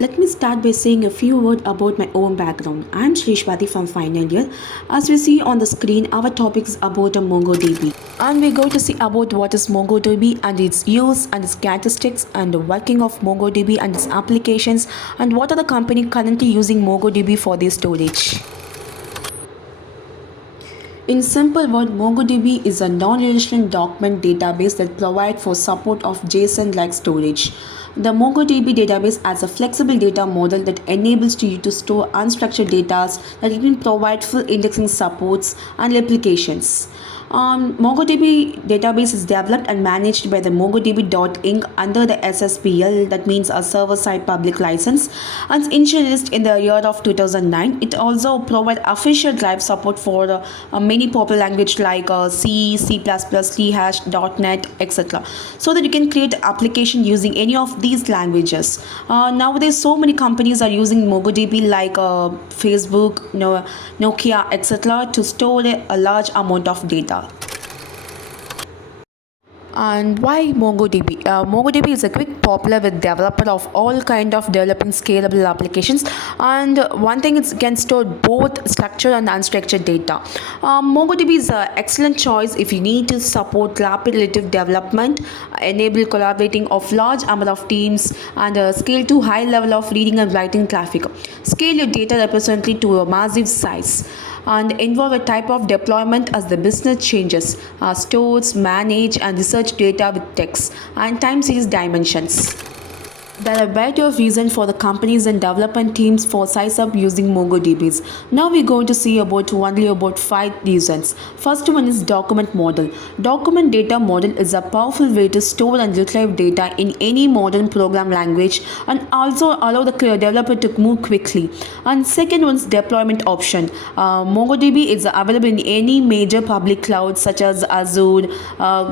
Let me start by saying a few words about my own background. I am Shrishwati from final year. As we see on the screen, our topic is about a MongoDB. And we're going to see about what is MongoDB and its use and its characteristics and the working of MongoDB and its applications and what are the company currently using MongoDB for their storage. In simple word, MongoDB is a non-relational document database that provides for support of JSON-like storage. The MongoDB database has a flexible data model that enables you to store unstructured data that it can provide full indexing supports and replications. MongoDB database is developed and managed by the MongoDB.Inc. under the SSPL, that means a server-side public license, and introduced in the year of 2009. It also provides official drive support for many popular languages like C, C++, C#, .NET, etc. So that you can create application using any of these languages. Nowadays, so many companies are using MongoDB like Facebook, Nokia, etc. to store a large amount of data. And why MongoDB? MongoDB is a quick popular with developer of all kind of developing scalable applications, and one thing it can store both structured and unstructured data. MongoDB is an excellent choice if you need to support rapid relative development, enable collaborating of large number of teams, and scale to high level of reading and writing traffic. Scale your data representatively to a massive size and involve a type of deployment as the business changes, stores, manage, and research data with text and time series dimensions. There are a variety of reasons for the companies and development teams for size up using MongoDBs. Now we're going to see only about 5 reasons. First one is document model. Document data model is a powerful way to store and retrieve data in any modern program language and also allow the developer to move quickly. And second one is deployment option. MongoDB is available in any major public cloud such as Azure,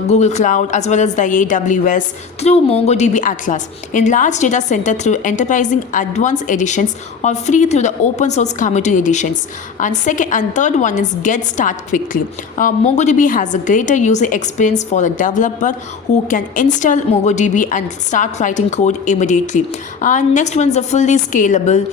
Google Cloud, as well as the AWS through MongoDB Atlas. In large data center through enterprising advanced editions or free through the open source community editions. And second and third one is get start quickly. MongoDB has a greater user experience for the developer who can install MongoDB and start writing code immediately. And next one is a fully scalable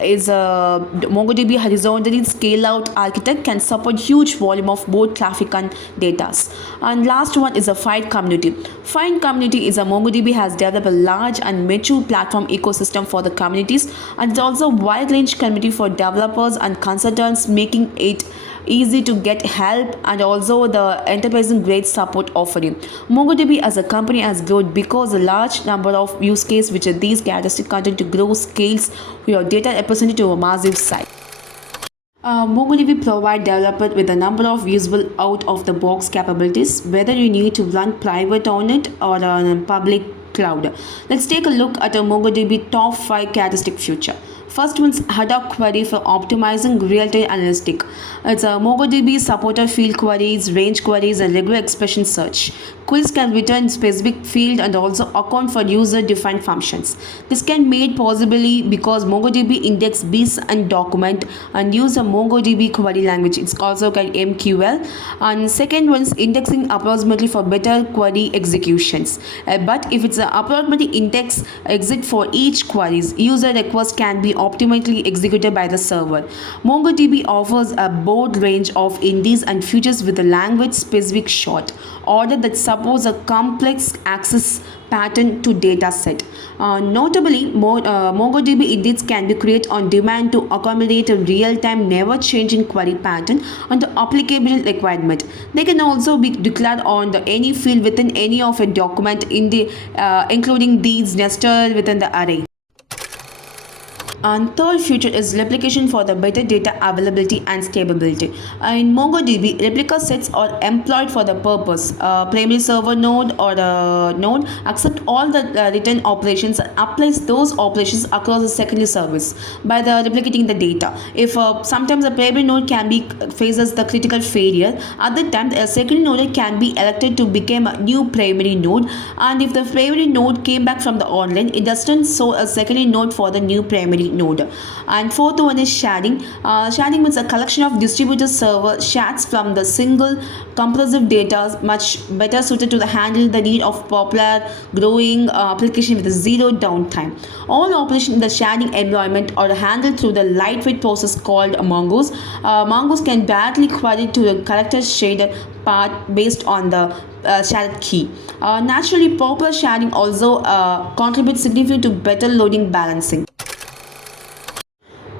is a MongoDB horizontally scale out architect can support huge volume of both traffic and data. And last one is a Find community. Find community is a MongoDB has developed a large and mature platform ecosystem for the communities, and it's also a wide range community for developers and consultants, making it easy to get help and also the enterprising grade support offering. MongoDB as a company has grown because a large number of use cases which are these characteristics continue to grow scales your data represented to a massive size. MongoDB provides developers with a number of usable out-of-the-box capabilities, whether you need to run private on it or on a public cloud. Let's take a look at a MongoDB top 5 characteristic feature. First one's ad hoc query for optimizing real-time analytics. It's a MongoDB supported field queries, range queries, and regular expression search. Queries can return specific field and also account for user-defined functions. This can be made possibly because MongoDB index base and document and use a MongoDB query language. It's also called MQL. And second one's indexing approximately for better query executions. But if it's an approximately index exit for each queries, user request can be optimally executed by the server. MongoDB offers a broad range of indices and features with a language-specific short order that supports a complex access pattern to data set. Notably, MongoDB indices can be created on demand to accommodate a real-time, never-changing query pattern and the applicable requirement. They can also be declared on any field within any of a document including these nested within the array. And third feature is replication for the better data availability and scalability. In MongoDB, replica sets are employed for the purpose. Primary server node or a node accept all the written operations and applies those operations across the secondary service by the replicating the data. If sometimes a primary node can be faces the critical failure, at that time a secondary node can be elected to become a new primary node. And if the primary node came back from the online, it doesn't show a secondary node for the new primary memory node. And fourth one is sharding. Sharding means a collection of distributed server shards from the single compressive data, much better suited to handle the need of popular growing application with zero downtime. All operations in the sharding environment are handled through the lightweight process called Mongoose. Mongoose can directly query to the character shader part based on the shared key. Naturally, proper sharding also contributes significantly to better loading balancing.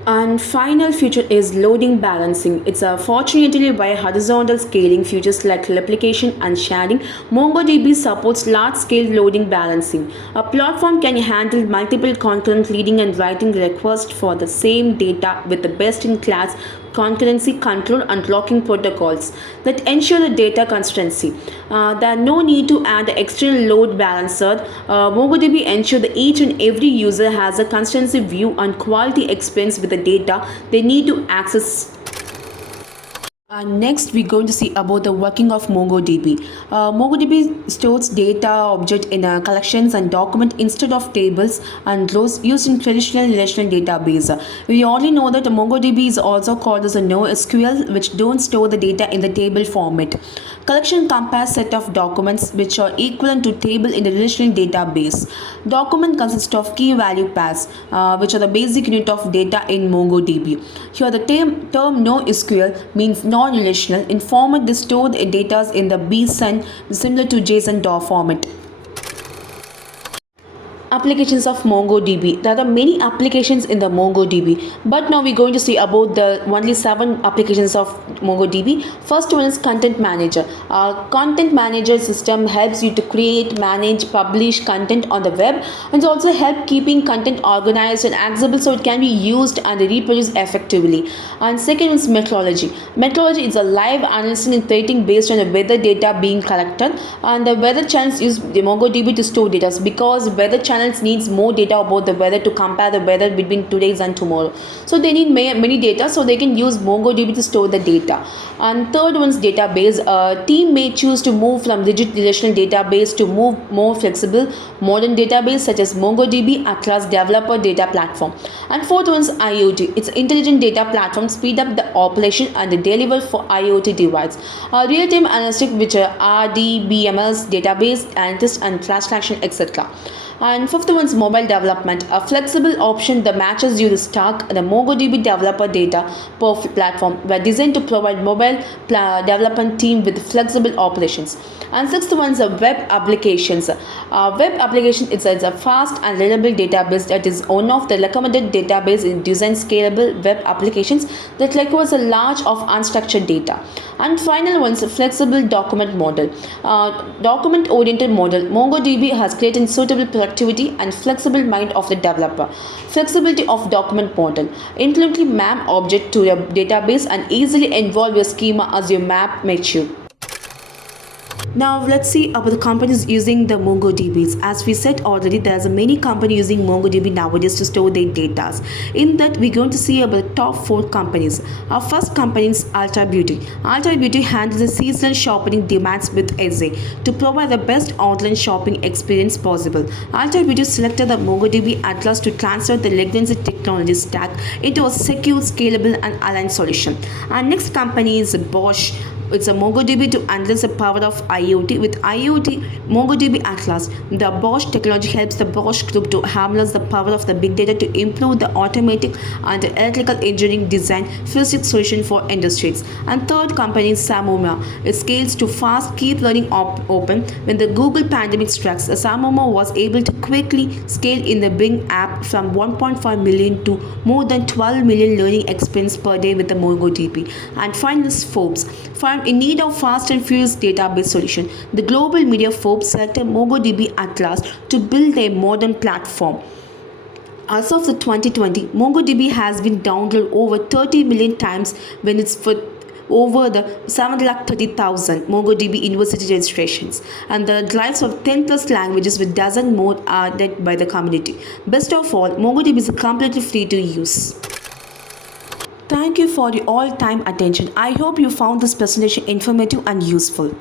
And final feature is loading balancing. It's fortunately by horizontal scaling features like replication and sharing. MongoDB supports large-scale loading balancing. A platform can handle multiple concurrent reading and writing requests for the same data with the best-in-class concurrency control and locking protocols that ensure the data consistency. There are no need to add the external load balancer. MongoDB ensures that each and every user has a consistency view and quality experience with the data they need to access. Next, we're going to see about the working of MongoDB. MongoDB stores data object in collections and document instead of tables and rows used in traditional relational database. We already know that MongoDB is also called as a NoSQL, which don't store the data in the table format. Collection compares set of documents which are equivalent to table in the relational database. Document consists of key value pairs, which are the basic unit of data in MongoDB. Here, the term NoSQL means non-relational in format they store the data in the BSON similar to JSON format. Applications of MongoDB. There are many applications in the MongoDB, but now we're going to see about the only 7 applications of MongoDB. First one is Content Manager. Content Manager system helps you to create, manage, publish content on the web, and also help keeping content organized and accessible so it can be used and reproduced effectively. And second is Metrology. Metrology is a live analysis and predicting based on the weather data being collected, and the weather channels use the MongoDB to store data because weather channels needs more data about the weather to compare the weather between today's and tomorrow. So they need many data, so they can use MongoDB to store the data. And third one's database. A team may choose to move from rigid relational database to more flexible modern database such as MongoDB Atlas Developer Data Platform. And fourth one's IoT. It's intelligent data platform speed up the operation and the deliver for IoT device. Real-time analytics which are RDBMS database analytics and transaction etc. And fifth one is mobile development, a flexible option that matches you the stack. The MongoDB developer data per platform were designed to provide mobile development team with flexible operations. And sixth one is web applications. Web application is a fast and reliable database that is one of the recommended database in design scalable web applications that requires a large of unstructured data. And final one is a flexible document model. Document oriented model. MongoDB has created suitable productivity and flexible mind of the developer. Flexibility of document model. Intelligently map object to your database and easily involve your schema as your map mature. Now let's see about the companies using the MongoDBs. As we said already, there's a many companies using MongoDB nowadays to store their data. In that, we're going to see about the top 4 companies. Our first company is Ulta Beauty. Ulta Beauty handles the seasonal shopping demands with SA to provide the best online shopping experience possible. Ulta Beauty selected the MongoDB Atlas to transfer the legacy technology stack into a secure, scalable, and aligned solution. Our next company is Bosch. It's a MongoDB to analyze the power of IoT. With IoT MongoDB Atlas, the Bosch technology helps the Bosch group to harness the power of the big data to improve the automatic and electrical engineering design futuristic solution for industries. And third company is Samoma. It scales to fast, keep learning open. When the Google pandemic strikes, Samoma was able to quickly scale in the Bing app from 1.5 million to more than 12 million learning experience per day with the MongoDB. And finally is Forbes. In need of fast and furious database solution, the global media Forbes selected MongoDB Atlas to build a modern platform. As of the 2020, MongoDB has been downloaded over 30 million times when it's for over the 730,000 MongoDB university registrations, and the drives of 10 plus languages with dozen more added by the community. Best of all, MongoDB is completely free to use. Thank you for your all-time attention. I hope you found this presentation informative and useful.